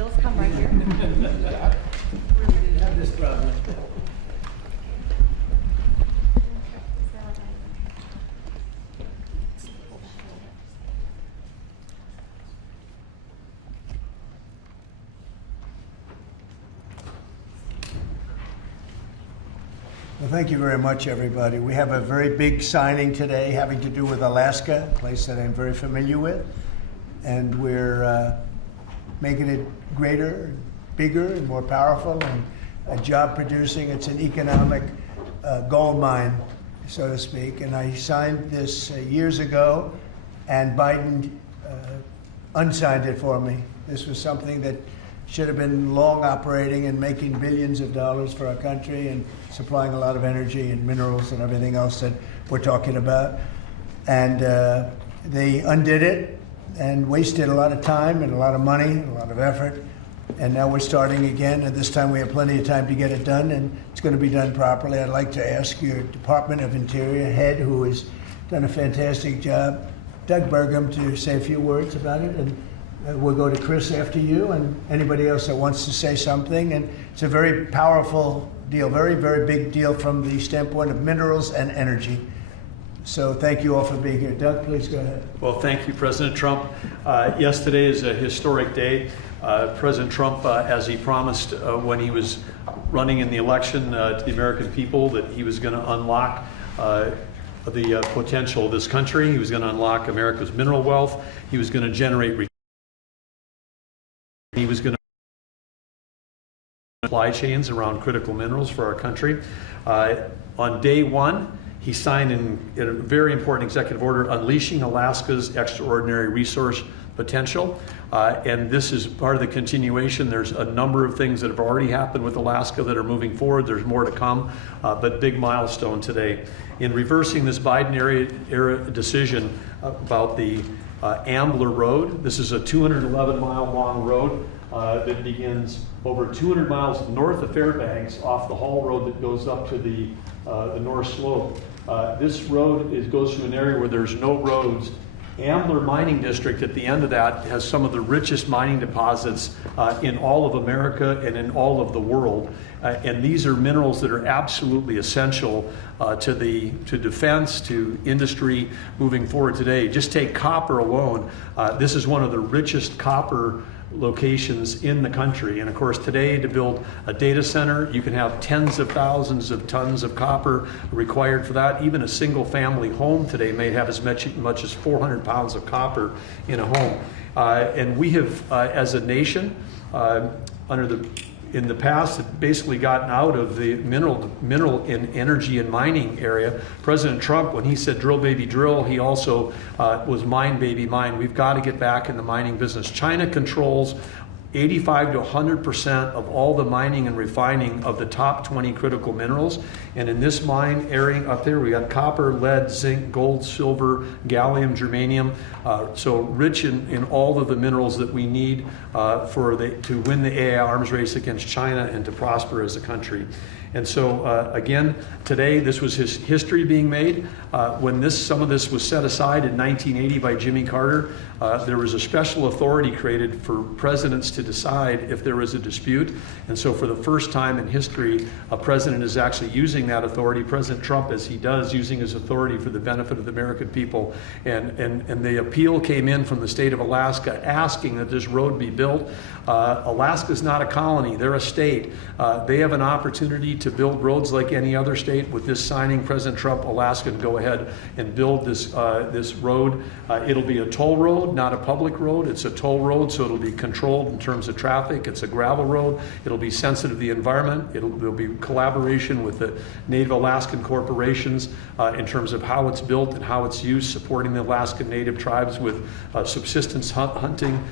stills come right here. We didn't have this problem. Well, thank you very much, everybody. We have a very big signing today having to do with Alaska, a place that I'm very familiar with. And we're making it greater, bigger, and more powerful, and job producing. It's an economic gold mine, so to speak. And I signed this years ago, and Biden unsigned it for me. This was something that should have been long operating and making billions of dollars for our country and supplying a lot of energy and minerals and everything else that we're talking about. And they undid it and wasted a lot of time and a lot of money and a lot of effort. And now we're starting again, and this time we have plenty of time to get it done, and it's going to be done properly. I'd like to ask your Department of Interior head, who has done a fantastic job, Doug Burgum, to say a few words about it. And we'll go to Chris after you and anybody else that wants to say something. And it's a very powerful deal, very, very big deal from the standpoint of minerals and energy. So thank you all for being here. Doug, please go ahead. Well, thank you, President Trump. Yesterday is a historic day. President Trump, as he promised when he was running in the election to the American people, that he was going to unlock the potential of this country. He was going to unlock America's mineral wealth. He was going to generate. He was going to supply chains around critical minerals for our country. On day one, he signed in a very important executive order, Unleashing Alaska's Extraordinary Resource Potential. And this is part of the continuation. There's a number of things that have already happened with Alaska that are moving forward. There's more to come, but big milestone today. In reversing this Biden era decision about the Ambler Road. This is a 211-mile long road that begins over 200 miles north of Fairbanks off the Hall Road that goes up to the North Slope. This road goes through an area where there's no roads. Ambler Mining District at the end of that has some of the richest mining deposits in all of America and in all of the world. And these are minerals that are absolutely essential to defense, to industry moving forward today. Just take copper alone. This is one of the richest copper locations in the country. And of course, today to build a data center, you can have tens of thousands of tons of copper required for that. Even a single family home today may have as much as 400 pounds of copper in a home. And we have, as a nation, in the past, had basically gotten out of the mineral and energy and mining area. President Trump, when he said drill baby drill, he also was mine baby mine. We've got to get back in the mining business. China controls 85 to 100% of all the mining and refining of the top 20 critical minerals. And in this mine area up there, we got copper, lead, zinc, gold, silver, gallium, germanium. So rich in all of the minerals that we need to win the AI arms race against China and to prosper as a country. And so again, today this was his history being made. When some of this was set aside in 1980 by Jimmy Carter, there was a special authority created for presidents to decide if there was a dispute. And so for the first time in history, a president is actually using that authority. President Trump, as he does, using his authority for the benefit of the American people. And the appeal came in from the state of Alaska asking that this road be built. Alaska's not a colony, they're a state. They have an opportunity to build roads like any other state. With this signing, President Trump, Alaska can go ahead and build this road. It'll be a toll road, not a public road. It's a toll road, so it'll be controlled in terms of traffic. It's a gravel road. It'll be sensitive to the environment. There'll be collaboration with the Native Alaskan corporations in terms of how it's built and how it's used, supporting the Alaskan Native tribes with subsistence hunting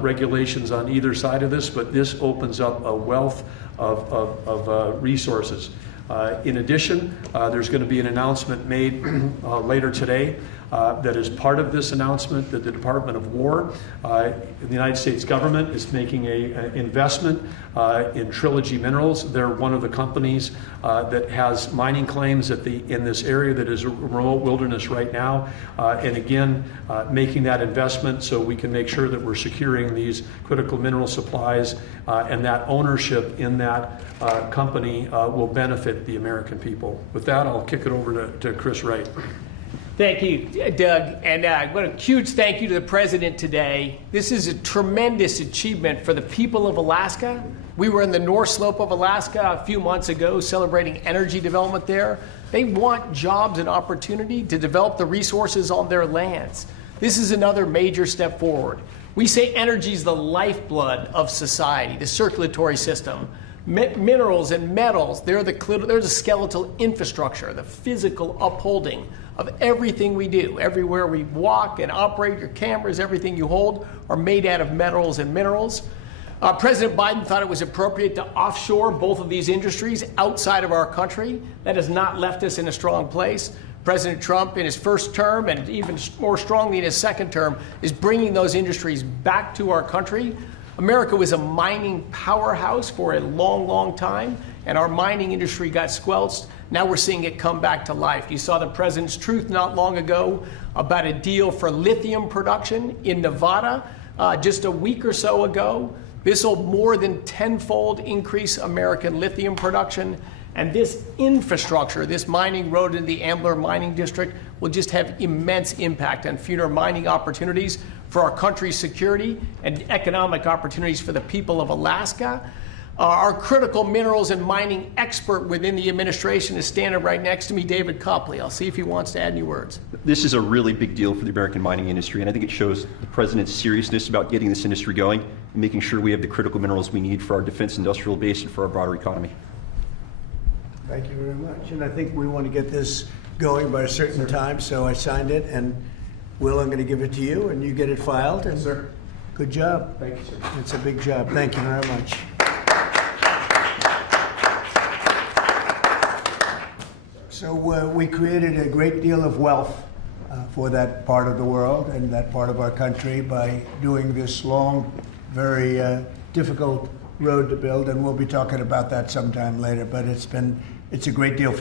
regulations on either side of this. But this opens up a wealth of resources. In addition, there's going to be an announcement made later today that is part of this announcement that the Department of War, the United States government is making an investment in Trilogy Minerals. They're one of the companies that has mining claims in this area that is a remote wilderness right now. And again, making that investment so we can make sure that we're securing these critical mineral supplies, and that ownership in that company will benefit the American people. With that, I'll kick it over to Chris Wright. Thank you, Doug. And what a huge thank you to the President today. This is a tremendous achievement for the people of Alaska. We were in the North Slope of Alaska a few months ago celebrating energy development there. They want jobs and opportunity to develop the resources on their lands. This is another major step forward. We say energy is the lifeblood of society, the circulatory system. Minerals and metals, they're the skeletal infrastructure, the physical upholding of everything we do. Everywhere we walk and operate, your cameras, everything you hold are made out of metals and minerals. President Biden thought it was appropriate to offshore both of these industries outside of our country. That has not left us in a strong place. President Trump, in his first term and even more strongly in his second term, is bringing those industries back to our country. America was a mining powerhouse for a long, long time, and our mining industry got squelched. Now we're seeing it come back to life. You saw the President's truth not long ago about a deal for lithium production in Nevada just a week or so ago. This will more than tenfold increase American lithium production. And this infrastructure, this mining road in the Ambler Mining District, will just have immense impact on future mining opportunities for our country's security and economic opportunities for the people of Alaska. Our critical minerals and mining expert within the administration is standing right next to me, David Copley. I'll see if he wants to add any words. This is a really big deal for the American mining industry, and I think it shows the President's seriousness about getting this industry going and making sure we have the critical minerals we need for our defense industrial base and for our broader economy. Thank you very much. And I think we want to get this going by a certain time, so I signed it. And Will, I'm going to give it to you, and you get it filed. And Sir. Good job. Thank you, sir. It's a big job. Thank you very much. So we created a great deal of wealth for that part of the world and that part of our country by doing this long, very difficult road to build, and we'll be talking about that sometime later. But it's a great deal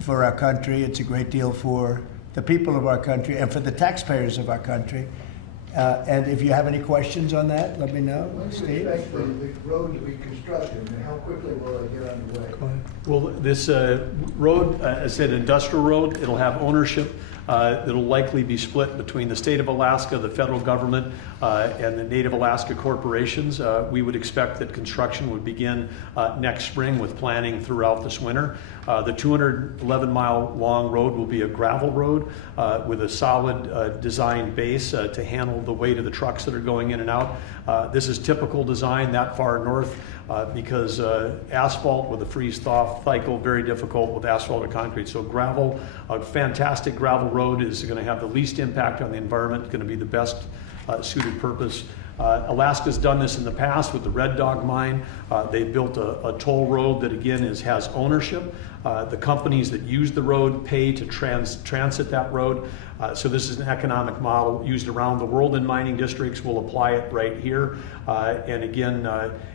for our country. It's a great deal for the people of our country and for the taxpayers of our country. And if you have any questions on that, let me know. When do you Steve? expect the road to be constructed, and how quickly will it get underway? Go ahead. Well, this road, as I said, industrial road, it'll have ownership. It'll likely be split between the state of Alaska, the federal government, and the Native Alaska corporations. We would expect that construction would begin next spring with planning throughout this winter. The 211-mile long road will be a gravel road with a solid design base to handle the weight of the trucks that are going in and out. This is typical design that far north because asphalt with a freeze-thaw cycle, very difficult with asphalt or concrete. So gravel, a fantastic gravel road is going to have the least impact on the environment, going to be the best suited purpose. Alaska's done this in the past with the Red Dog mine. They built a toll road that again has ownership. The companies that use the road pay to transit that road. So this is an economic model used around the world in mining districts. We'll apply it right here. And again,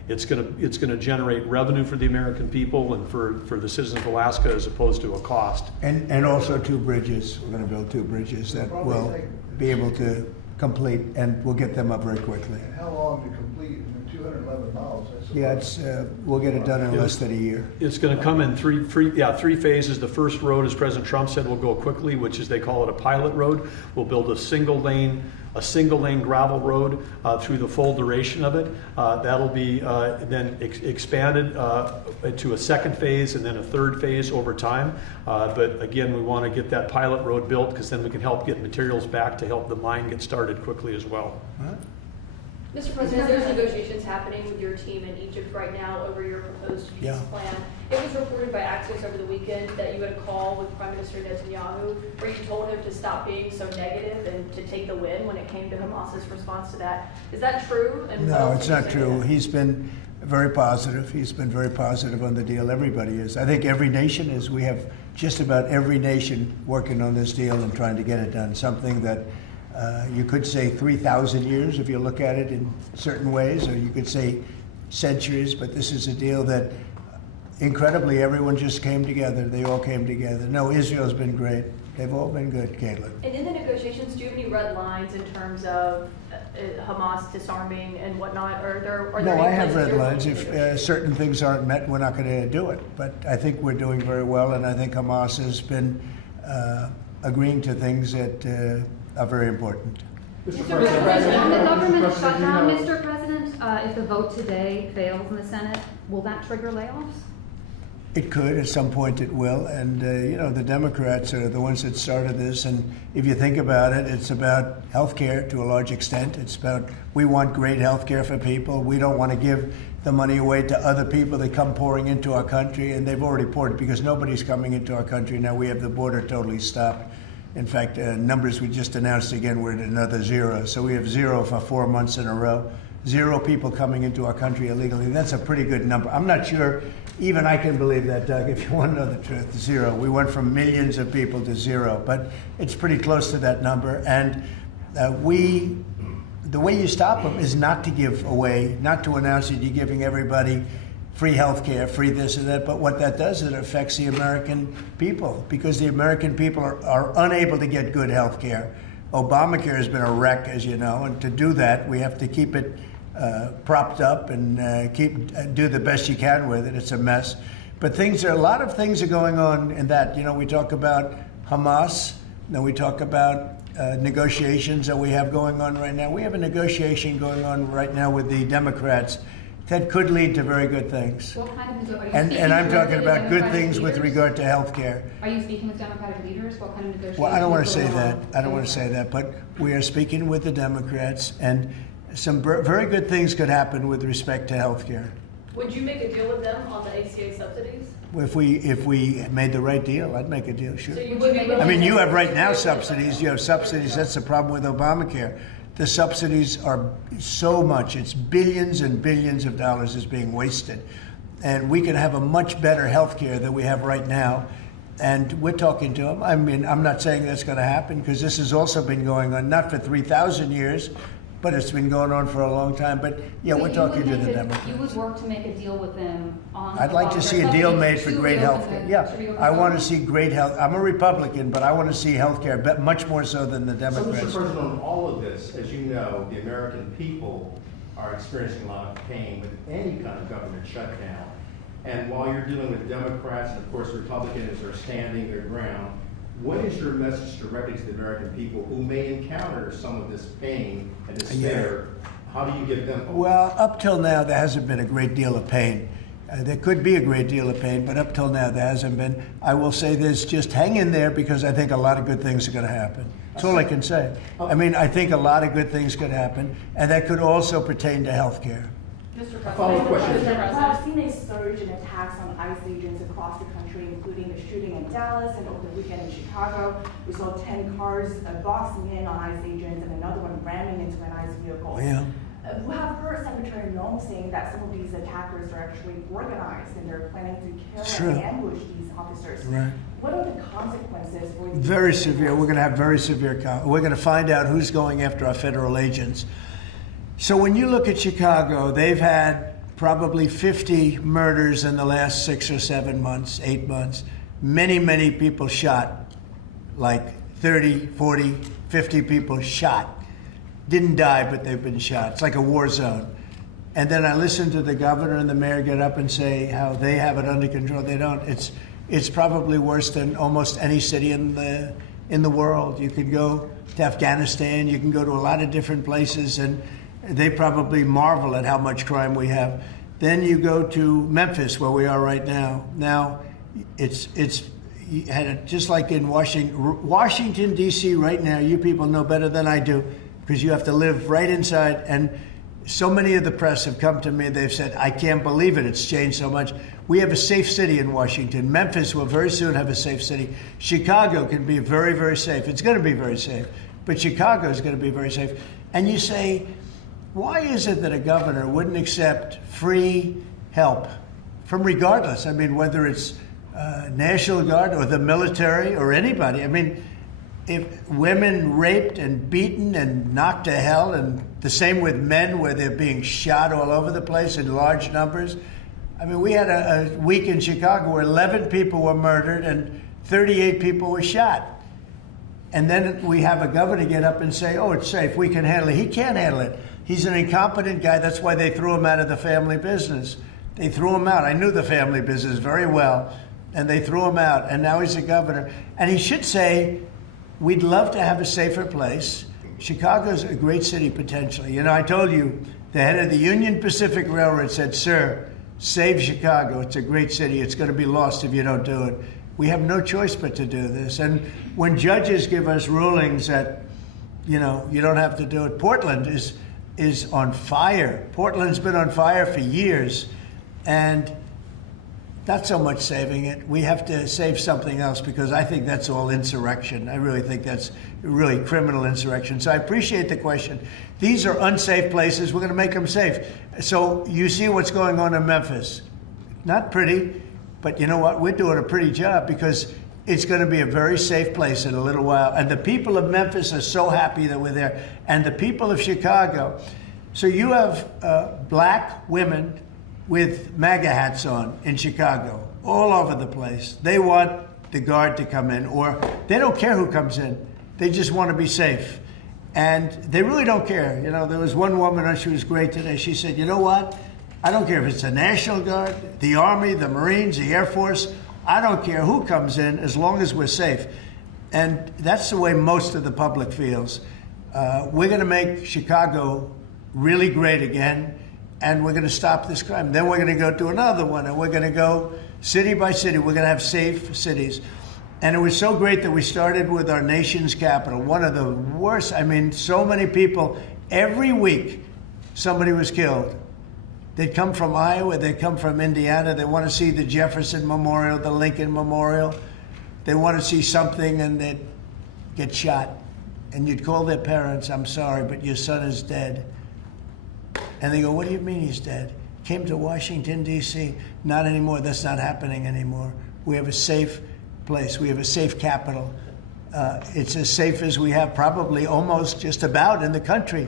it's going to generate revenue for the American people and for the citizens of Alaska as opposed to a cost. And also 2 bridges. We're going to build 2 bridges that will be able to complete, and we'll get them up very quickly. And how long to complete? I mean, 211 miles. That's We'll get it done in less than a year. It's going to come in three phases. The first road, as President Trump said, will go quickly, which is they call it a pilot road. We'll build a single lane gravel road through the full duration of it. That'll be then expanded to a second phase and then a third phase over time. But again, we want to get that pilot road built because then we can help get materials back to help the mine get started quickly as well. Mr. President, there's negotiations happening with your team in Egypt right now over your proposed peace plan. It was reported by Axios over the weekend that you had a call with Prime Minister Netanyahu where you told him to stop being so negative and to take the win when it came to Hamas's response to that. Is that true? And No, it's not true. He's been very positive. He's been very positive on the deal. Everybody is. I think every nation is. We have just about every nation working on this deal and trying to get it done. Something that you could say 3,000 years if you look at it in certain ways, or you could say centuries, but this is a deal that incredibly everyone just came together. They all came together. No, Israel's been great. They've all been good, Caitlin. And in the negotiations, do you have any red lines in terms of Hamas disarming and whatnot? Or are there No, I any have places red you're lines. looking to If negotiate? certain things aren't met, we're not going to do it. But I think we're doing very well, and I think Hamas has been agreeing to things that are very important. Mr. President, on the government shutdown, Mr. President, if the vote today fails in the Senate, will that trigger layoffs? It could. At some point it will. And, the Democrats are the ones that started this. And if you think about it, it's about health care to a large extent. It's about we want great health care for people. We don't want to give the money away to other people that come pouring into our country. And they've already poured it because nobody's coming into our country. Now we have the border totally stopped. In fact, numbers we just announced again, we're at another 0. So we have 0 for 4 months in a row. 0 people coming into our country illegally. That's a pretty good number. I'm not sure even I can believe that, Doug, if you want to know the truth. 0. We went from millions of people to 0, but it's pretty close to that number. And the way you stop them is not to give away, not to announce that you're giving everybody free health care, free this and that. But what that does is it affects the American people because the American people are unable to get good health care. Obamacare has been a wreck, as you know, and to do that, we have to keep it propped up and do the best you can with it. It's a mess. But a lot of things are going on in that. We talk about Hamas, then we talk about negotiations that we have going on right now. We have a negotiation going on right now with the Democrats that could lead to very good things. What kind of are you And speaking I'm talking with about good Democratic things with leaders? regard to health care. Are you speaking with Democratic leaders? What kind of negotiations? Well, I don't want to say going that. on? I don't want to say that. But we are speaking with the Democrats, and some very good things could happen with respect to health care. Would you make a deal with them on the ACA subsidies? If we made the right deal, I'd make a deal, sure. So you would be I mean, you have right now subsidies. You have subsidies. That's the problem with Obamacare. The subsidies are so much. It's billions and billions of dollars is being wasted. And we can have a much better health care than we have right now. And we're talking to them. I mean, I'm not saying that's going to happen because this has also been going on, not for 3,000 years, but it's been going on for a long time. But yeah, So we're you talking would to the make Democrats. You would work to make a deal with them on. I'd like to see a deal made for great health care. Yeah, I want to see. see great health. I'm a Republican, but I want to see health care much more so than the So, Democrats. Mr. President, on all of this, as you know, the American people are experiencing a lot of pain with any kind of government shutdown. And while you're dealing with Democrats and, of course, Republicans are standing their ground, what is your message directly to the American people who may encounter some of this pain and despair? How do you give them hope? Well, up till now, there hasn't been a great deal of pain. There could be a great deal of pain, but up till now, there hasn't been. I will say this, just hang in there because I think a lot of good things are going to happen. That's all I can say. I mean, I think a lot of good things could happen, and that could also pertain to health care. Mr. A follow-up question. President. We have seen a surge in attacks on ICE agents across the country, including the shooting in Dallas and over the weekend in Chicago. We saw 10 cars boxing in on ICE agents and another one ramming into an ICE vehicle. Yeah. We have heard Secretary Noem saying that some of these attackers are actually organized and they're planning to kill and ambush these officers. Right. What are the consequences for these? Very severe. We're going to have very severe. We're going to find out who's going after our federal agents. So when you look at Chicago, they've had probably 50 murders in the last 6 or 7 months, 8 months. Many, many people shot, like 30, 40, 50 people shot. Didn't die, but they've been shot. It's like a war zone. And then I listen to the governor and the mayor get up and say how they have it under control. They don't. It's probably worse than almost any city in the world. You could go to Afghanistan. You can go to a lot of different places, and they probably marvel at how much crime we have. Then you go to Memphis, where we are right now. Now, it's just like in Washington, D.C. right now. You people know better than I do because you have to live right inside. And so many of the press have come to me. They've said, I can't believe it. It's changed so much. We have a safe city in Washington. Memphis will very soon have a safe city. Chicago can be very, very safe. It's going to be very safe. But Chicago is going to be very safe. And you say, why is it that a governor wouldn't accept free help from regardless? I mean, whether it's National Guard or the military or anybody. I mean, if women raped and beaten and knocked to hell, and the same with men where they're being shot all over the place in large numbers. I mean, we had a week in Chicago where 11 people were murdered and 38 people were shot. And then we have a governor get up and say, oh, it's safe, we can handle it. He can't handle it. He's an incompetent guy. That's why they threw him out of the family business. They threw him out. I knew the family business very well, and they threw him out. And now he's a governor. And he should say, we'd love to have a safer place. Chicago's a great city potentially. You know, I told you, the head of the Union Pacific Railroad said, sir, save Chicago. It's a great city. It's going to be lost if you don't do it. We have no choice but to do this. And when judges give us rulings that, you know, you don't have to do it, Portland is on fire. Portland's been on fire for years. And not so much saving it. We have to save something else, because I think that's all insurrection. I really think that's really criminal insurrection. So I appreciate the question. These are unsafe places. We're going to make them safe. So you see what's going on in Memphis. Not pretty, but you know what? We're doing a pretty job, because it's going to be a very safe place in a little while. And the people of Memphis are so happy that we're there. And the people of Chicago. So you have black women with MAGA hats on in Chicago, all over the place. They want the guard to come in, or they don't care who comes in. They just want to be safe. And they really don't care. You know, there was one woman, and she was great today. She said, you know what? I don't care if it's the National Guard, the Army, the Marines, the Air Force. I don't care who comes in, as long as we're safe. And that's the way most of the public feels. We're going to make Chicago really great again. And we're going to stop this crime. Then we're going to go to another one, and we're going to go city by city. We're going to have safe cities. And it was so great that we started with our nation's capital, one of the worst. I mean, so many people, every week, somebody was killed. They'd come from Iowa, they'd come from Indiana. They want to see the Jefferson Memorial, the Lincoln Memorial. They want to see something, and they'd get shot. And you'd call their parents, I'm sorry, but your son is dead. And they go, what do you mean he's dead? Came to Washington, D.C. Not anymore. That's not happening anymore. We have a safe place. We have a safe capital. It's as safe as we have probably almost just about in the country.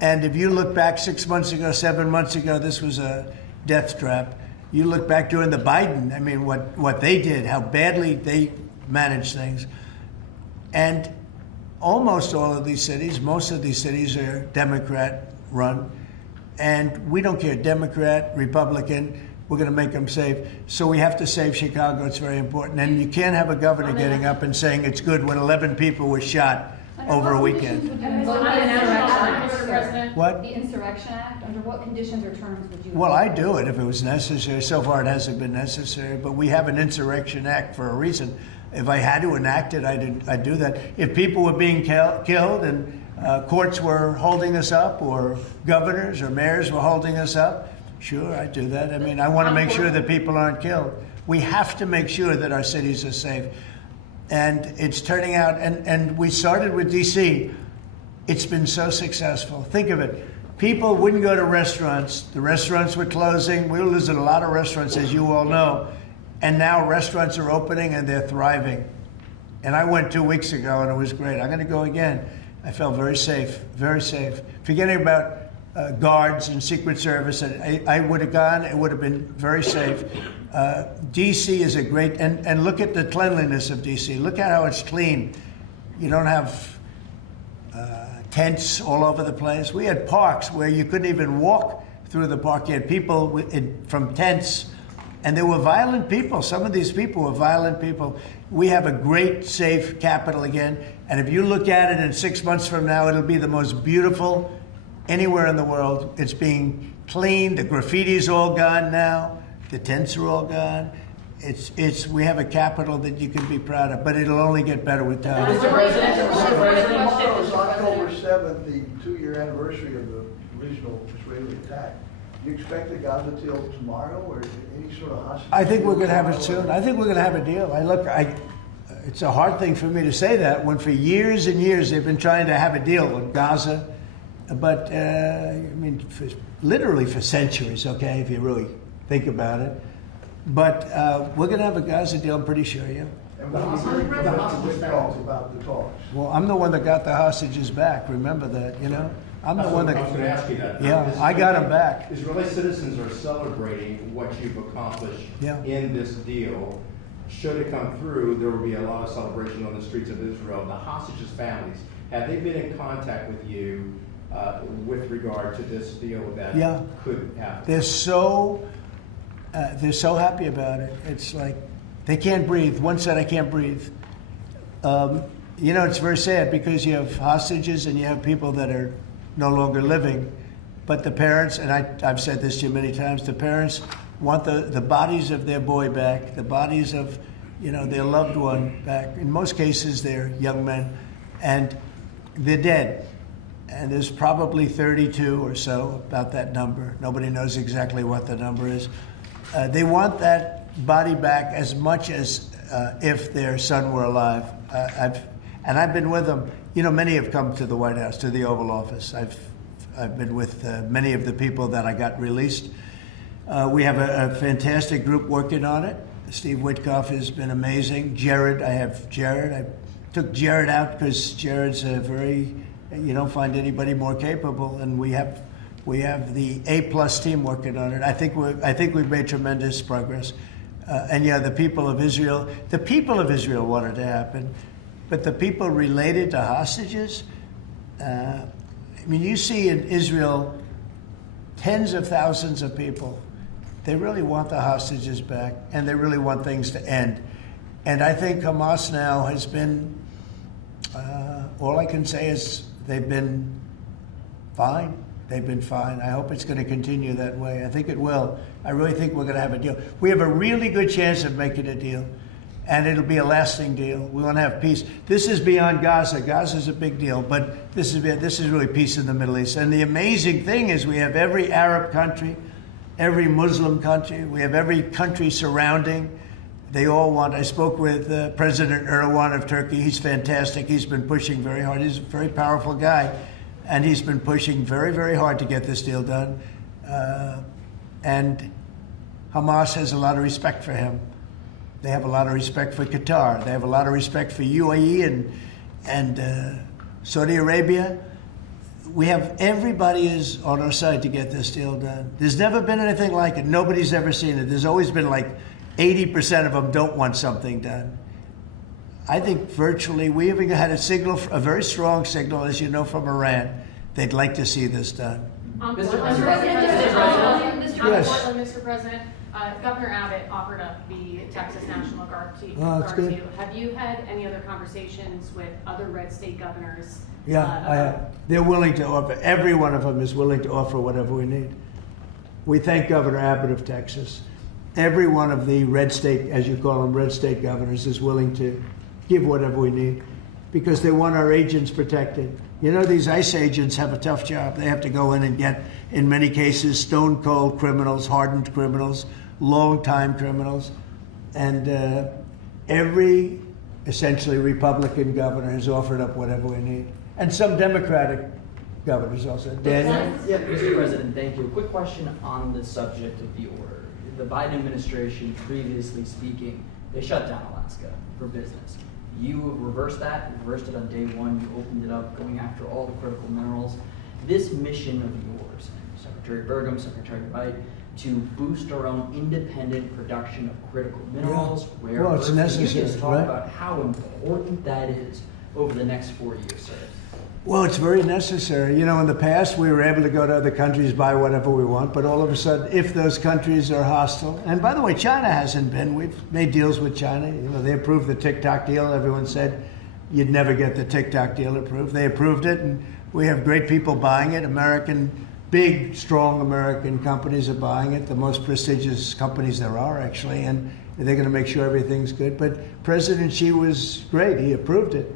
And if you look back 6 months ago, 7 months ago, this was a death trap. You look back during the Biden, I mean, what they did, how badly they managed things. And almost all of these cities, most of these cities are Democrat run. And we don't care, Democrat, Republican, we're going to make them safe. So we have to save Chicago. It's very important. And you can't have a governor getting up and saying it's good when 11 people were shot over a weekend. What? The Insurrection Act, under what conditions or terms would you? Well, I do it if it was necessary. So far it hasn't been necessary, but we have an Insurrection Act for a reason. If I had to enact it, I'd do that. If people were being killed and courts were holding us up, or governors or mayors were holding us up, sure, I'd do that. I mean, I want to make sure that people aren't killed. We have to make sure that our cities are safe. And it's turning out, and we started with D.C. It's been so successful. Think of it. People wouldn't go to restaurants. The restaurants were closing. We were losing a lot of restaurants, as you all know. And now restaurants are opening, and they're thriving. And I went 2 weeks ago, and it was great. I'm going to go again. I felt very safe, very safe. Forgetting about guards and Secret Service, I would have gone. It would have been very safe. D.C. is a great, and look at the cleanliness of D.C. Look at how it's clean. You don't have tents all over the place. We had parks where you couldn't even walk through the park. You had people from tents, and they were violent people. Some of these people were violent people. We have a great, safe capital again. And if you look at it in 6 months from now, it'll be the most beautiful anywhere in the world. It's being cleaned. The graffiti's all gone now. The tents are all gone. We have a capital that you can be proud of, but it'll only get better with time. Mr. President, tomorrow is October 7th, the 2-year anniversary of the original Israeli attack. Do you expect the Gaza deal tomorrow, or any sort of hostage? I think we're going to have it soon. I think we're going to have a deal. It's a hard thing for me to say that when for years and years they've been trying to have a deal with Gaza, but literally for centuries. Okay, if you really think about it. But we're going to have a Gaza deal, I'm pretty sure, yeah. And what do you hear from the hostages about the talks? Well, I'm the one that got the hostages back. Remember that, you know? I'm the That's one what that. I was going to ask you that. Yeah, I got them back. Israeli citizens are celebrating what you've accomplished Yeah. in this deal. Should it come through, there will be a lot of celebration on the streets of Israel. The hostages' families, have they been in contact with you with regard to this deal that Yeah. could happen? They're so happy about it. It's like they can't breathe. One said, "I can't breathe." You know, it's very sad because you have hostages and you have people that are no longer living. But the parents, and I've said this to you many times, the parents want the bodies of their boy back, the bodies of, you know, their loved one back. In most cases, they're young men, and they're dead. And there's probably 32 or so, about that number. Nobody knows exactly what the number is. They want that body back as much as if their son were alive. I've been with them. You know, many have come to the White House, to the Oval Office. I've been with many of the people that I got released. We have a fantastic group working on it. Steve Witkoff has been amazing. Jared, I have Jared. I took Jared out because Jared's a very, you don't find anybody more capable, and we have the A+ team working on it. I think we've made tremendous progress. And yeah, the people of Israel want it to happen, but the people related to hostages, I mean, you see in Israel tens of thousands of people. They really want the hostages back, and they really want things to end. And I think Hamas now has been, all I can say is they've been fine. They've been fine. I hope it's going to continue that way. I think it will. I really think we're going to have a deal. We have a really good chance of making a deal, and it'll be a lasting deal. We want to have peace. This is beyond Gaza. Gaza's a big deal, but this is really peace in the Middle East. And the amazing thing is we have every Arab country, every Muslim country, we have every country surrounding. They all want. I spoke with President Erdogan of Turkey. He's fantastic. He's been pushing very hard. He's a very powerful guy, and he's been pushing very, very hard to get this deal done. And Hamas has a lot of respect for him. They have a lot of respect for Qatar. They have a lot of respect for UAE and Saudi Arabia. We have everybody is on our side to get this deal done. There's never been anything like it. Nobody's ever seen it. There's always been like 80% of them don't want something done. I think virtually we even had a signal, a very strong signal, as you know, from Iran. They'd like to see this done. Mr. President, Governor Abbott offered up the Texas National Guard to you. Have you had any other conversations with other red state governors? Yeah, I have. They're willing to offer. Every one of them is willing to offer whatever we need. We thank Governor Abbott of Texas. Every one of the red state, as you call them, red state governors is willing to give whatever we need because they want our agents protected. You know, these ICE agents have a tough job. They have to go in and get, in many cases, stone cold criminals, hardened criminals, long-time criminals. And every, essentially, Republican governor has offered up whatever we need. And some Democratic governors also. Daniel? Yeah, Mr. President, thank you. A quick question on the subject of the order. The Biden administration, previously speaking, they shut down Alaska for business. You reversed that, reversed it on day one, you opened it up, going after all the critical minerals. This mission of yours, Secretary Burgum, Secretary Wright, to boost our own independent production of critical minerals, rare well, it's earths. necessary, Can you just talk right? about how important that is over the next 4 years, sir? Well, it's very necessary. You know, in the past, we were able to go to other countries, buy whatever we want, but all of a sudden, if those countries are hostile, and by the way, China hasn't been. We've made deals with China. You know, they approved the TikTok deal. Everyone said you'd never get the TikTok deal approved. They approved it, and we have great people buying it. Big, strong American companies are buying it, the most prestigious companies there are, actually, and they're going to make sure everything's good. But President Xi was great. He approved it.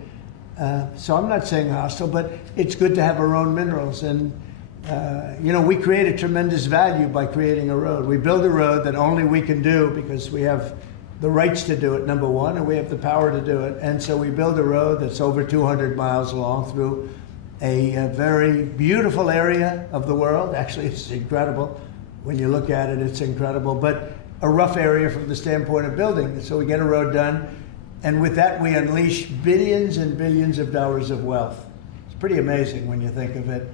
So I'm not saying hostile, but it's good to have our own minerals. And, you know, we create a tremendous value by creating a road. We build a road that only we can do because we have the rights to do it, number one, and we have the power to do it. And so we build a road that's over 200 miles long through a very beautiful area of the world. Actually, it's incredible. When you look at it, it's incredible. But a rough area from the standpoint of building. So we get a road done, and with that we unleash billions and billions of dollars of wealth. It's pretty amazing when you think of it.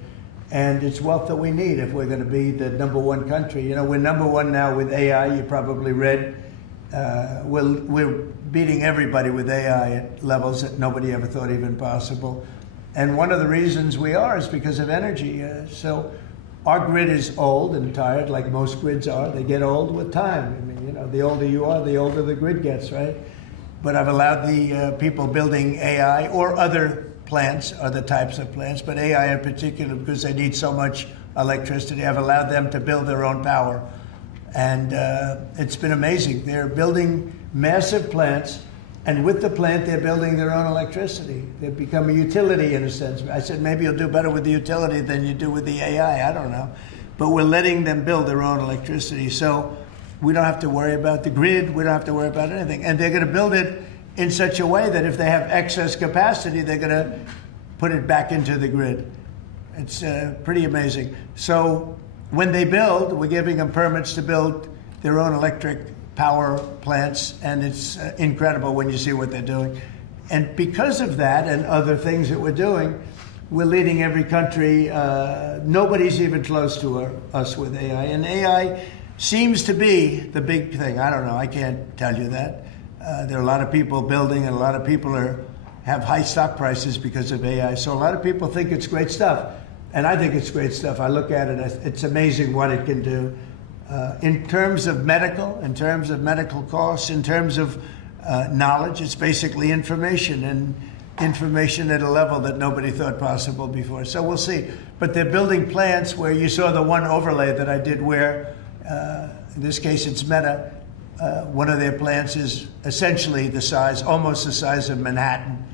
And it's wealth that we need if we're going to be the #1 country. You know, we're #1 now with AI. You probably read. We're beating everybody with AI at levels that nobody ever thought even possible. And one of the reasons we are is because of energy. So our grid is old and tired, like most grids are. They get old with time. I mean, you know, the older you are, the older the grid gets, right? But I've allowed the people building AI or other plants, other types of plants, but AI in particular, because they need so much electricity, I've allowed them to build their own power. And it's been amazing. They're building massive plants, and with the plant, they're building their own electricity. They've become a utility in a sense. I said, maybe you'll do better with the utility than you do with the AI. I don't know. But we're letting them build their own electricity. So we don't have to worry about the grid. We don't have to worry about anything. And they're going to build it in such a way that if they have excess capacity, they're going to put it back into the grid. It's pretty amazing. So when they build, we're giving them permits to build their own electric power plants, and it's incredible when you see what they're doing. And because of that and other things that we're doing, we're leading every country. Nobody's even close to us with AI. And AI seems to be the big thing. I don't know. I can't tell you that. There are a lot of people building, and a lot of people have high stock prices because of AI. So a lot of people think it's great stuff. And I think it's great stuff. I look at it, it's amazing what it can do. In terms of medical costs, in terms of knowledge, it's basically information, and information at a level that nobody thought possible before. So we'll see. But they're building plants where you saw the one overlay that I did where, in this case it's Meta, one of their plants is essentially the size, almost the size of Manhattan.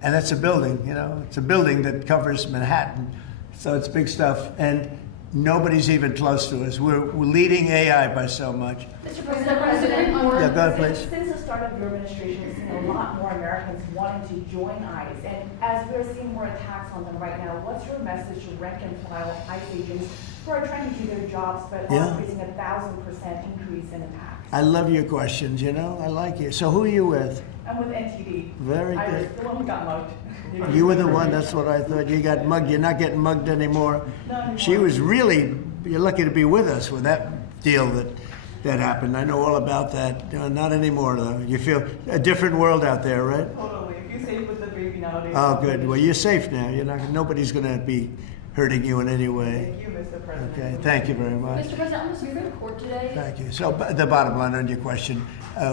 And that's a building, you know, it's a building that covers Manhattan. So it's big stuff. And nobody's even close to us. We're leading AI by so much. Mr. President, yeah, go ahead, please. Since the start of your administration, we've seen a lot more Americans wanting to join ICE. And as we're seeing more attacks on them right now, what's your message to rank and file ICE agents who are trying to do their jobs but are facing 1,000% increase in attacks? I love your questions, you know, I like you. So who are you with? I'm with NTD. Very good. I was the one who got mugged. You were the one, that's what I thought. You got mugged. You're not getting mugged anymore. She was really, you're lucky to be with us with that deal that happened. I know all about that. Not anymore, though. You feel a different world out there, right? Totally. If you're safe with the baby nowadays. Oh, good. Well, you're safe now. Nobody's going to be hurting you in any way. Thank you, Mr. President. Okay, thank you very much. Mr. President, on the Supreme Court today. Thank you. So the bottom line on your question,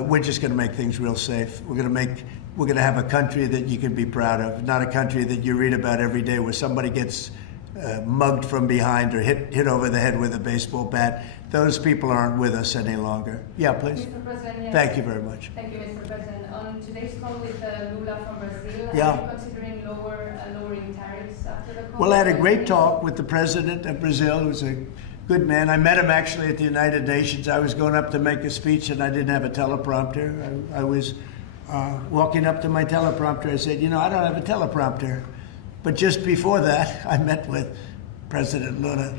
we're just going to make things real safe. We're going to have a country that you can be proud of, not a country that you read about every day where somebody gets mugged from behind or hit over the head with a baseball bat. Those people aren't with us any longer. Yeah, please. Mr. President, yes. Thank you very much. Thank you, Mr. President. On today's call with Lula from Brazil, Yeah. are you considering lowering tariffs after the call? Well, I had a great talk with the president of Brazil, who's a good man. I met him actually at the United Nations. I was going up to make a speech and I didn't have a teleprompter. I was walking up to my teleprompter. I said, I don't have a teleprompter. But just before that, I met with President Lula,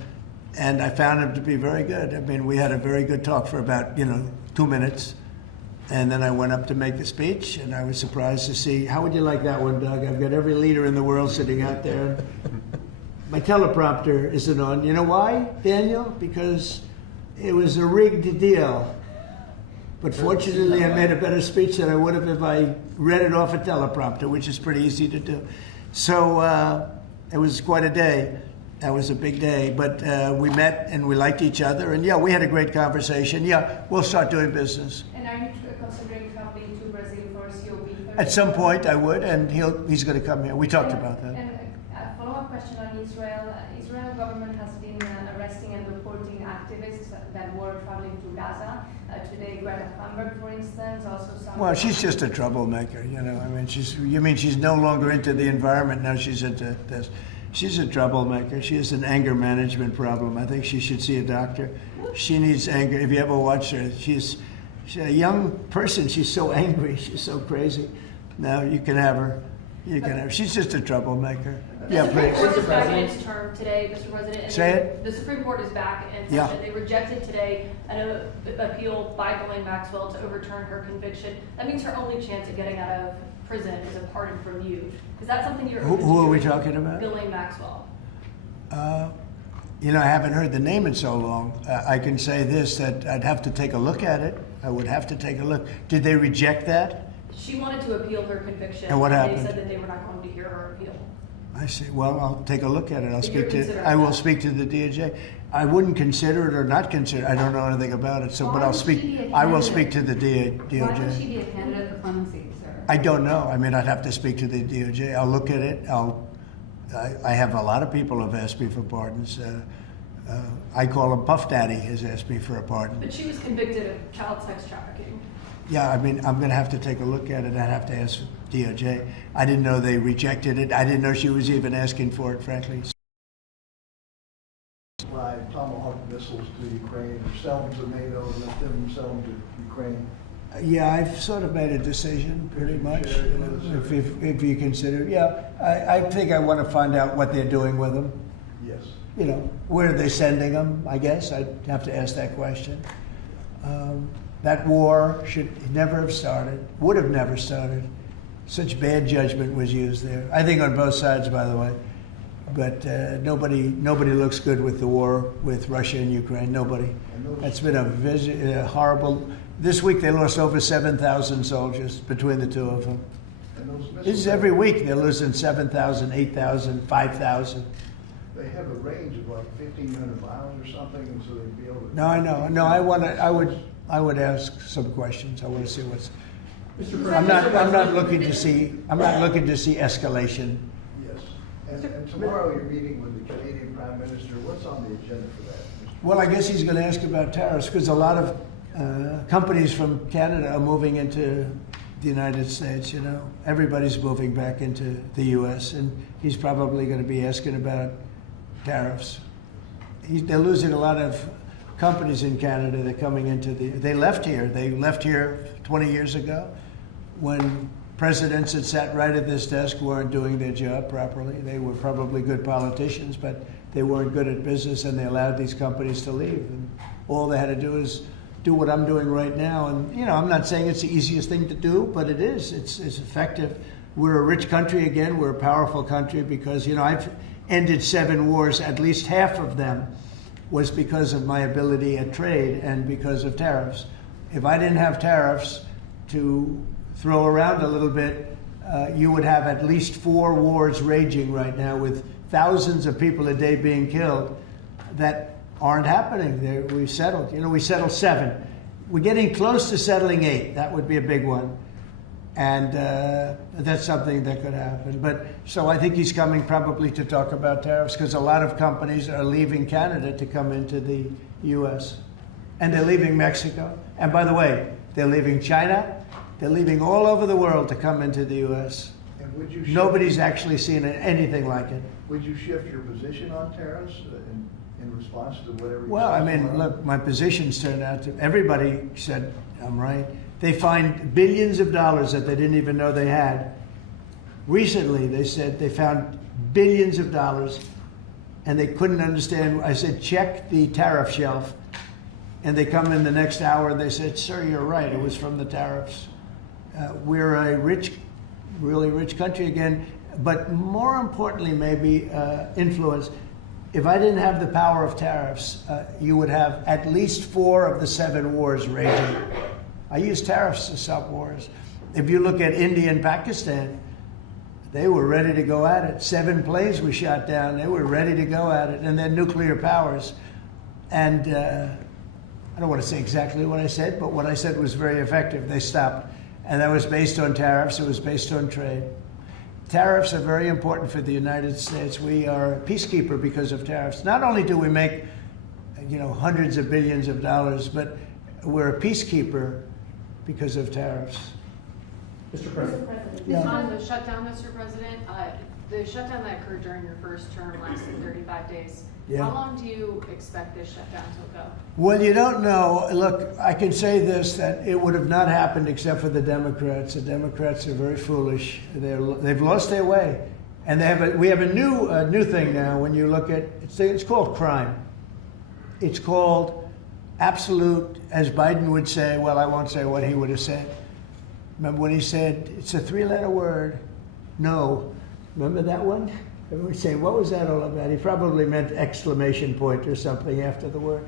and I found him to be very good. I mean, we had a very good talk for about, 2 minutes. And then I went up to make a speech, and I was surprised to see, how would you like that one, Doug? I've got every leader in the world sitting out there. My teleprompter isn't on. You know why, Daniel? Because it was a rigged deal. But fortunately, I made a better speech than I would have if I read it off a teleprompter, which is pretty easy to do. So it was quite a day. That was a big day. But we met and we liked each other. And yeah, we had a great conversation. Yeah, we'll start doing business. And are you considering traveling to Brazil for COP30? At some point I would, and he's going to come here. We talked about that. And a follow-up question on Israel. Israel government has been arresting and deporting activists that were traveling to Gaza. Today, Greta Thunberg, for instance, also some... Well, she's just a troublemaker, I mean, she's no longer into the environment, now she's into this. She's a troublemaker. She has an anger management problem. I think she should see a doctor. She needs anger. If you ever watch her, she's a young person. She's so angry. She's so crazy. Now you can have her. She's just a troublemaker. Yeah, The Supreme please. Court is back in President. its term today, Mr. President. And Say it. The Supreme Court is back and Yeah. said that they rejected today an appeal by Ghislaine Maxwell to overturn her conviction. That means her only chance of getting out of prison is a pardon from you. Is that something you're open to Who are we doing? talking about? Ghislaine Maxwell. You know, I haven't heard the name in so long. I can say this, that I'd have to take a look at it. I would have to take a look. Did they reject that? She wanted to appeal her conviction. And what happened? They said that they were not going to hear her appeal. I see. Well, I'll take a look at it. If you're considering I will that. speak to the DOJ. I wouldn't consider it or not consider it. I don't know anything about it. So, but I'll speak. I will speak to the DOJ. Why would she be a candidate for clemency, sir? I don't know. I mean, I'd have to speak to the DOJ. I'll look at it. I have a lot of people who have asked me for pardons. I call him Puff Daddy has asked me for a pardon. But she was convicted of child sex trafficking. Yeah, I mean, I'm going to have to take a look at it. I'd have to ask DOJ. I didn't know they rejected it. I didn't know she was even asking for it, frankly. Fly Tomahawk missiles to Ukraine, or sell them to NATO, and let them sell them to Ukraine. Yeah, I've sort of made a decision, pretty much. Share it You know, with us, if you consider, yeah, I think I want to find out what they're doing with them. Yes. You know, where are they sending them? I guess I'd have to ask that question. That war should never have started, would have never started. Such bad judgment was used there. I think on both sides, by the way. But nobody looks good with the war with Russia and Ukraine. Nobody. That's been a horrible. This week they lost over 7,000 soldiers between the two of them. And those missiles, This is every week they're losing 7,000, 8,000, 5,000. they have a range of like 1,500 miles or something, and so they'd be able to. No, I know. No, I would ask some questions. I want to see what's. I'm not looking to see escalation. Yes. And tomorrow you're meeting with the Canadian Prime Minister. What's on the agenda for that? Well, I guess he's going to ask about tariffs because a lot of companies from Canada are moving into the United States. You know, everybody's moving back into the U.S. and he's probably going to be asking about tariffs. They're losing a lot of companies in Canada. They're coming into They left here. They left here 20 years ago when presidents that sat right at this desk weren't doing their job properly. They were probably good politicians, but they weren't good at business, and they allowed these companies to leave. And all they had to do is do what I'm doing right now. And, you know, I'm not saying it's the easiest thing to do, but it is. It's effective. We're a rich country again. We're a powerful country because, you know, I've ended 7 wars. At least half of them was because of my ability at trade and because of tariffs. If I didn't have tariffs to throw around a little bit, you would have at least 4 wars raging right now with thousands of people a day being killed that aren't happening. We've settled. You know, we settled 7. We're getting close to settling 8. That would be a big one. And that's something that could happen. But so I think he's coming probably to talk about tariffs because a lot of companies are leaving Canada to come into the U.S. And they're leaving Mexico. And by the way, they're leaving China. They're leaving all over the world to come into the U.S. And would you Nobody's actually seen anything like it. Would you shift your position on tariffs in response to whatever? Well, I mean, look, my positions turned out to, everybody said I'm right. They find billions of dollars that they didn't even know they had. Recently, they said they found billions of dollars and they couldn't understand. I said, check the tariff shelf. And they come in the next hour and they said, sir, you're right. It was from the tariffs. We're a rich, really rich country again. But more importantly, maybe influence. If I didn't have the power of tariffs, you would have at least 4 of the 7 wars raging. I use tariffs to stop wars. If you look at India and Pakistan, they were ready to go at it. 7 planes were shot down. They were ready to go at it. And they're nuclear powers. And I don't want to say exactly what I said, but what I said was very effective. They stopped. And that was based on tariffs. It was based on trade. Tariffs are very important for the United States. We are a peacekeeper because of tariffs. Not only do we make, you know, hundreds of billions of dollars, but we're a peacekeeper because of tariffs. Mr. President. Yeah. On the shutdown, Mr. President, the shutdown that occurred during your first term lasted 35 days. Yeah. How long do you expect this shutdown to go? Well, you don't know. Look, I can say this, that it would have not happened except for the Democrats. The Democrats are very foolish. They've lost their way. And we have a new thing now. When you look at it's called crime. It's called absolute, as Biden would say. Well, I won't say what he would have said. Remember when he said it's a 3-letter word? No. Remember that one? Everyone would say, what was that all about? He probably meant exclamation point or something after the word.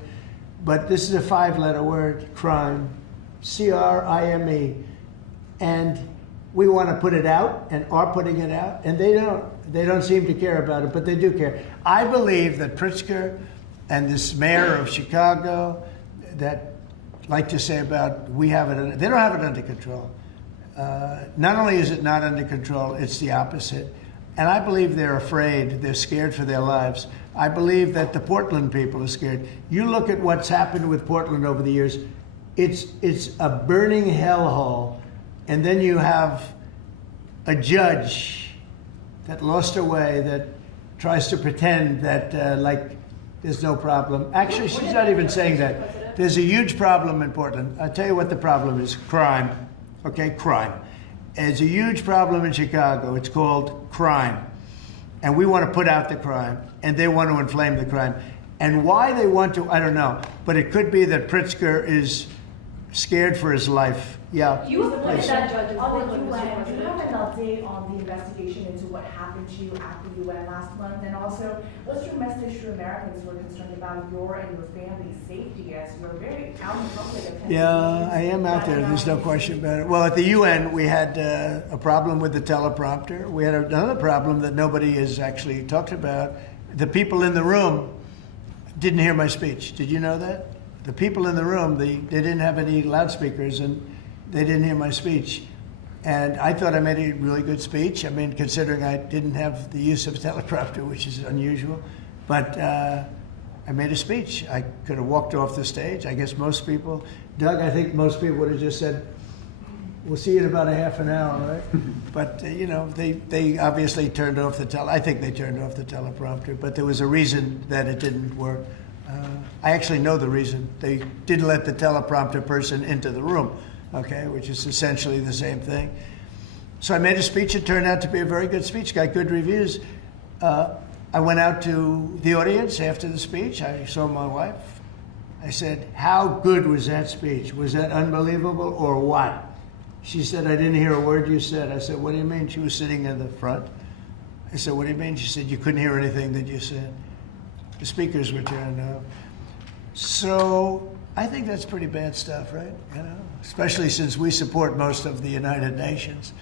But this is a 5-letter word, crime, C-R-I-M-E. And we want to put it out and are putting it out, and they don't. They don't seem to care about it, but they do care. I believe that Pritzker and this mayor of Chicago that like to say about we have it, they don't have it under control. Not only is it not under control, it's the opposite. And I believe they're afraid, they're scared for their lives. I believe that the Portland people are scared. You look at what's happened with Portland over the years, it's a burning hellhole. And then you have a judge that lost her way, that tries to pretend that like there's no problem. Actually, she's not even saying that. There's a huge problem in Portland. I'll tell you what the problem is, crime. Okay, crime. There's a huge problem in Chicago. It's called crime. And we want to put out the crime, and they want to inflame the crime. And why they want to, I don't know. But it could be that Pritzker is scared for his life. Yeah. You appointed that judge in On the Portland, Mr. UN, do you President. have an update on the investigation into what happened to you after you went last month? And also, what's your message to Americans who are concerned about your and your family's safety as you're very out in public? Yeah, I am out there. There's no question about it. Well, at the UN, we had a problem with the teleprompter. We had another problem that nobody has actually talked about. The people in the room didn't hear my speech. Did you know that? The people in the room, they didn't have any loudspeakers, and they didn't hear my speech. And I thought I made a really good speech. I mean, considering I didn't have the use of a teleprompter, which is unusual. But I made a speech. I could have walked off the stage. I guess most people, Doug, I think most people would have just said, we'll see you in about a half an hour, right? But, you know, they obviously turned off the I think they turned off the teleprompter, but there was a reason that it didn't work. I actually know the reason. They didn't let the teleprompter person into the room, okay, which is essentially the same thing. So I made a speech. It turned out to be a very good speech, got good reviews. I went out to the audience after the speech. I saw my wife. I said, how good was that speech? Was that unbelievable or what? She said, I didn't hear a word you said. I said, what do you mean? She was sitting in the front. I said, what do you mean? She said, you couldn't hear anything that you said. The speakers were turned off. So I think that's pretty bad stuff, right? You know, especially since we support most of the United Nations.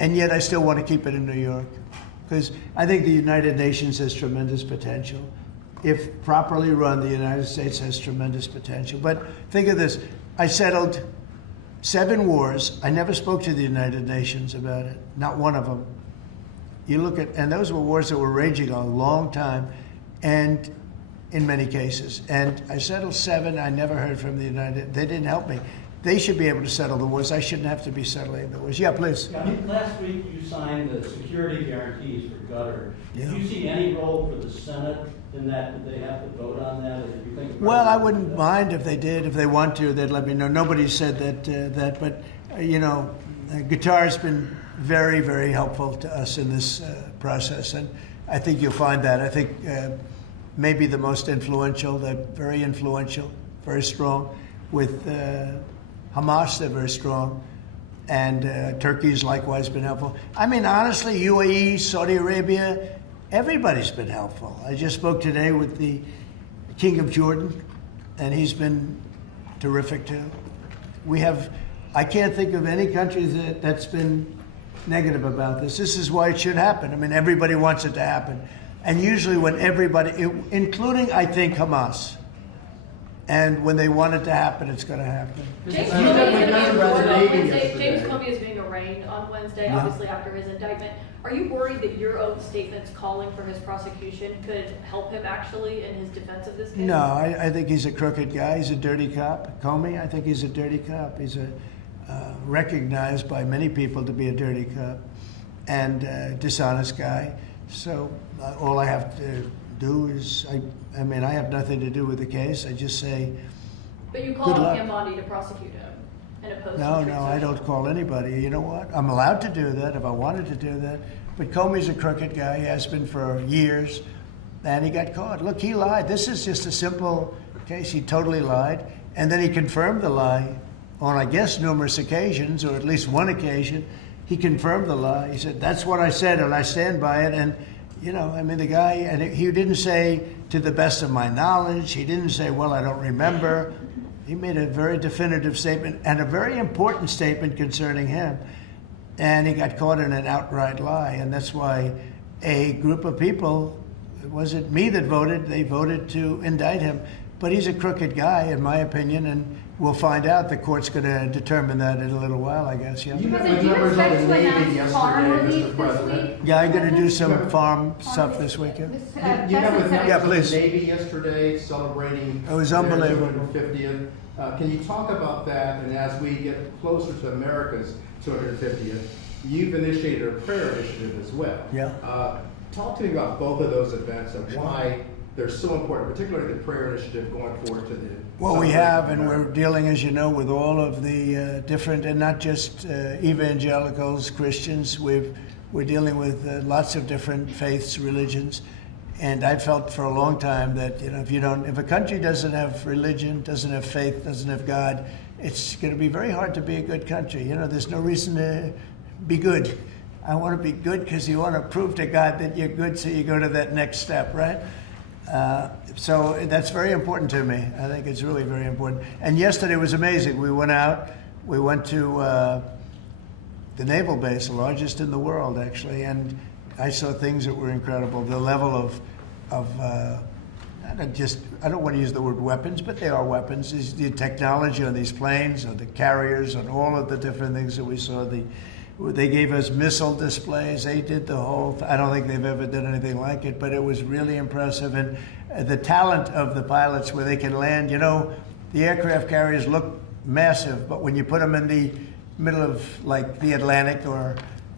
And yet I still want to keep it in New York, because I think the United Nations has tremendous potential. If properly run, the United States has tremendous potential. But think of this. I settled 7 wars. I never spoke to the United Nations about it, not one of them. You look at, and those were wars that were raging a long time, and in many cases. And I settled 7. I never heard from the United. They didn't help me. They should be able to settle the wars. I shouldn't have to be settling the wars. Yeah, please. Last week you signed the security guarantees for Qatar. Yeah. Do you see any role for the Senate in that? Did they have to vote on that? Or do you think Well, I wouldn't mind if they did. If they want to, they'd let me know. Nobody said that, but you know, Qatar's been very, very helpful to us in this process, and I think you'll find that. I think maybe the most influential. They're very influential, very strong. With Hamas, they're very strong, and Turkey's likewise been helpful. I mean, honestly, UAE, Saudi Arabia, everybody's been helpful. I just spoke today with the King of Jordan, and he's been terrific too. I can't think of any country that's been negative about this. This is why it should happen. I mean, everybody wants it to happen. And usually when everybody, including, I think, Hamas, and when they want it to happen, it's going to happen. James Comey is being arraigned on Wednesday, Yeah. obviously after his indictment. Are you worried that your own statements calling for his prosecution could help him actually in his defense of this case? No, I think he's a crooked guy. He's a dirty cop. Comey, I think he's a dirty cop. He's recognized by many people to be a dirty cop and dishonest guy. So all I have to do is, I mean, I have nothing to do with the case. I just say, But you Good called luck. on Bondi to prosecute him and oppose no, him. I don't call anybody. You know what? I'm allowed to do that if I wanted to do that. But Comey's a crooked guy. He has been for years. And he got caught. Look, he lied. This is just a simple case. He totally lied. And then he confirmed the lie on, I guess, numerous occasions, or at least one occasion. He confirmed the lie. He said, that's what I said, and I stand by it. And, you know, I mean, the guy, and he didn't say, to the best of my knowledge. He didn't say, well, I don't remember. He made a very definitive statement and a very important statement concerning him. And he got caught in an outright lie. And that's why a group of people, it wasn't me that voted, they voted to indict him. But he's a crooked guy, in my opinion, and we'll find out. The court's going to determine that in a little while, I guess. Yeah. You met with members of the Navy yesterday, Mr. President. Yeah, I'm going to do some farm stuff this weekend. You met with members of the please. Navy yesterday, celebrating It was their unbelievable. 250th. Can you talk about that? And as we get closer to America's 250th, you've initiated a prayer initiative as well. Yeah. Talk to me about both of those events and why they're so important, particularly the prayer initiative going forward to the. Well, we have, and we're dealing, as you know, with all of the different, and not just evangelicals, Christians. We're dealing with lots of different faiths, religions, and I felt for a long time that, you know, if a country doesn't have religion, doesn't have faith, doesn't have God, it's going to be very hard to be a good country. You know, there's no reason to be good. I want to be good because you want to prove to God that you're good, so you go to that next step, right? So that's very important to me. I think it's really very important. And yesterday was amazing. We went out. We went to the naval base, the largest in the world, actually, and I saw things that were incredible. The level of I don't want to use the word weapons, but they are weapons. The technology on these planes, on the carriers, on all of the different things that we saw. They gave us missile displays. They did the whole. I don't think they've ever done anything like it, but it was really impressive. And the talent of the pilots, where they can land. You know, the aircraft carriers look massive, but when you put them in the middle of, like, the Atlantic, or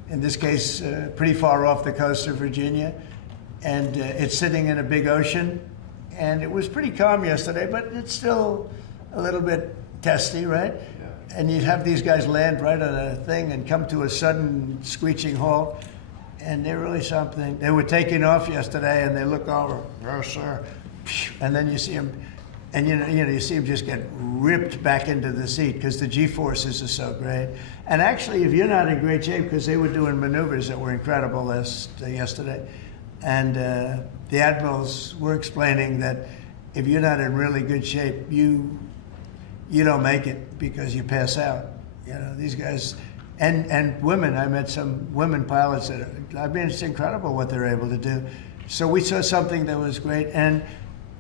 in this case, pretty far off the coast of Virginia, and it's sitting in a big ocean, and it was pretty calm yesterday, but it's still a little bit testy, right? And you'd have these guys land right on a thing and come to a sudden screeching halt, and they're really something. They were taking off yesterday, and they look over, yes, sir, and then you see them, and you see them just get ripped back into the seat because the G-forces are so great. And actually, if you're not in great shape, because they were doing maneuvers that were incredible yesterday, and the admirals were explaining that if you're not in really good shape, you don't make it because you pass out. You know, these guys, and women, I met some women pilots that, I mean, it's incredible what they're able to do. So we saw something that was great, and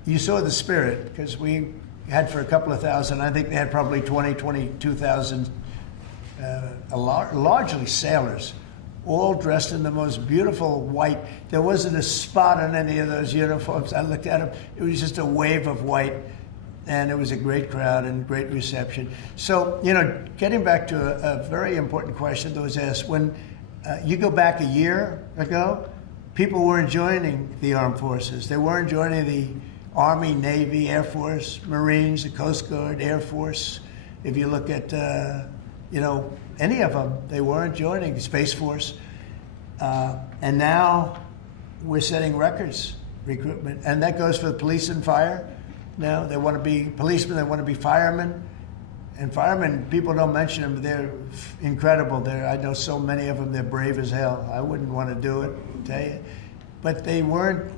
you saw the spirit, because we had for a couple of thousand, I think they had probably 22,000, largely sailors, all dressed in the most beautiful white. There wasn't a spot on any of those uniforms. I looked at them, it was just a wave of white. And it was a great crowd and great reception. So, you know, getting back to a very important question that was asked, when you go back a year ago, people weren't joining the armed forces. They weren't joining the Army, Navy, Air Force, Marines, the Coast Guard, Air Force. If you look at, you know, any of them, they weren't joining the Space Force. And now we're setting records, recruitment. And that goes for the police and fire. Now they want to be policemen, they want to be firemen. And firemen, people don't mention them, they're incredible. I know so many of them, they're brave as hell. I wouldn't want to do it, tell you. But they weren't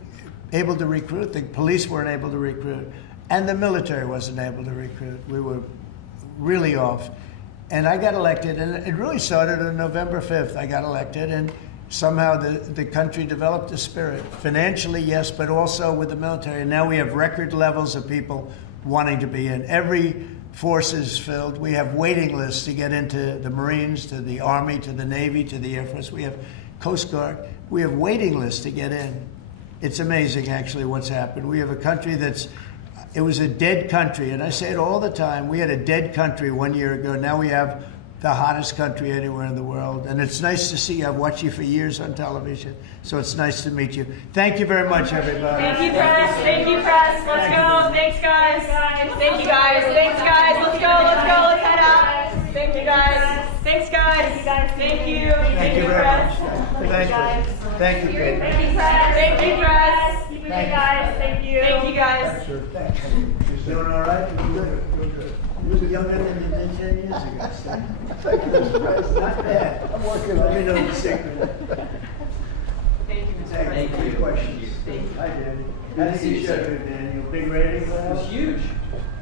able to recruit. The police weren't able to recruit. And the military wasn't able to recruit. We were really off. And I got elected, and it really started on November 5th. I got elected, and somehow the country developed a spirit. Financially, yes, but also with the military. And now we have record levels of people wanting to be in. Every force is filled. We have waiting lists to get into the Marines, to the Army, to the Navy, to the Air Force. We have Coast Guard. We have waiting lists to get in. It's amazing, actually, what's happened. We have a country it was a dead country. And I say it all the time. We had a dead country 1 year ago. Now we have the hottest country anywhere in the world. And it's nice to see you. I've watched you for years on television, so it's nice to meet you. Thank you very much, everybody. Thank you, press. Thank you, press. Let's go. Thanks, guys. Thank you, guys. Thanks, guys. Let's go. Let's go. Let's head out. Thank you, guys. Thanks, guys. Thank you. Thank you very press. much. Thank you, Kate. Thank you, press. Thank you, press. Keep it good, guys. Thank you. Thank you, guys. Sure, thanks. You doing all right? Good, good. You were younger than you did 10 years ago. Thank you, Mr. Price. Not bad. I'm working on it. Let me know the secret. Thank you, Mr. Thank President. you. Any questions? Hi, Danny. How did you show you, Daniel? Big rating for that? It was huge.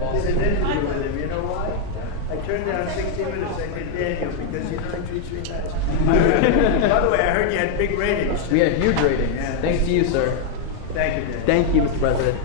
I did an interview with him. You know why? I turned down 60 minutes. I did Daniel because you know he treats me nice. By the way, I heard you had big ratings. We had huge ratings. Yeah. Thanks to you, sir. Thank you, Danny. Thank you, Mr. President.